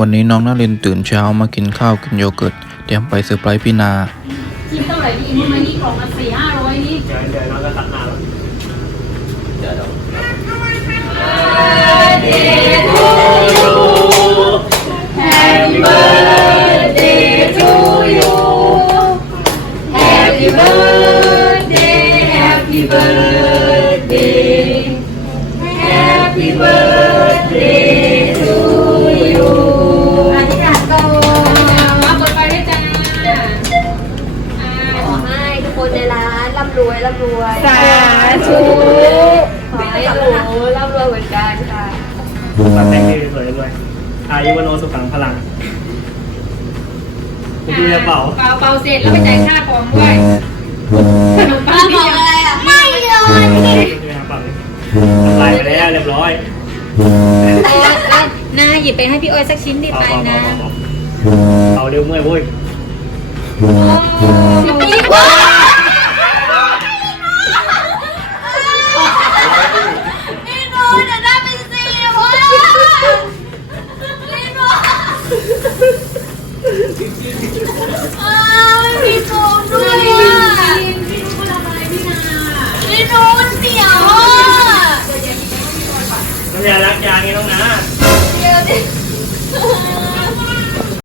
วันนี้น้องนักเรียนตื่นเช้ามากินข้าวกินโยเกิร์ตเตรียมไปเซอร์ไพรส์พี่นาคิดเท่าไหร่พินมานี่ของมาสี่ห้าร้อยนี่ Happy birthday! นในร้านร่ำรวยร่ำรวยสาธุขอ่หรวยร่ำรวยเหมือนกันค่ะบุญมาแต่งใสวยด้วย อายุวโนสุขังพลังคุณดูแลเป่าเป่าเป่าเสร็จแล้วไปจ่ายค่าของด้วยขนมปังของอะไรอ่ะ ไม่เลยใส่ไปแล้วเรียบร้อยน้าหยิบไปให้พี่โอ้ยสักชิ้นดิ ไปนะเอาเร็วเมื่อยเว้ยไม่รู้เสียวอ่ะอย่ารักยานี่ต้องนะเดี๋ยวดิ